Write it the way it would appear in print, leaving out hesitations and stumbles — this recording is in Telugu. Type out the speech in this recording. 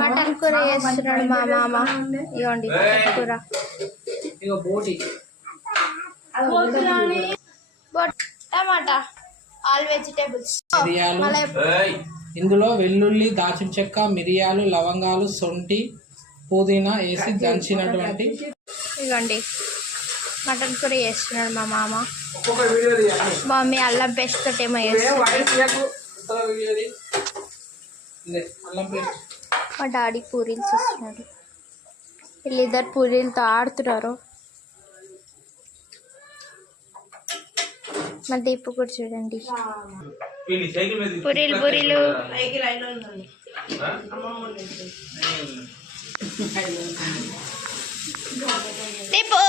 మటన్ కూర చేస్తున్నాడు మా మామ. ఇవ్వండి మటన్ కూర. టమాటా, ఆల్ వెజిటేబుల్స్. ఇందులో వెల్లుల్లి, దాచిన చెక్క, మిరియాలు, లవంగాలు, సొంటి, పుదీనా వేసి దంచినటువంటి. ఇవ్వండి మటన్ కూర చేస్తున్నాడు మా మామ. మమ్మీ అల్లం పేస్ట్ తోటి ఏమో చేస్తుంది. మా డాడీ పూరీలు చేస్తున్నాడు. వీళ్ళిద్దరు పూరీలతో ఆడుతున్నారు. మా దీపు కూడా చూడండి పూరీలు పూరీలు. దీపు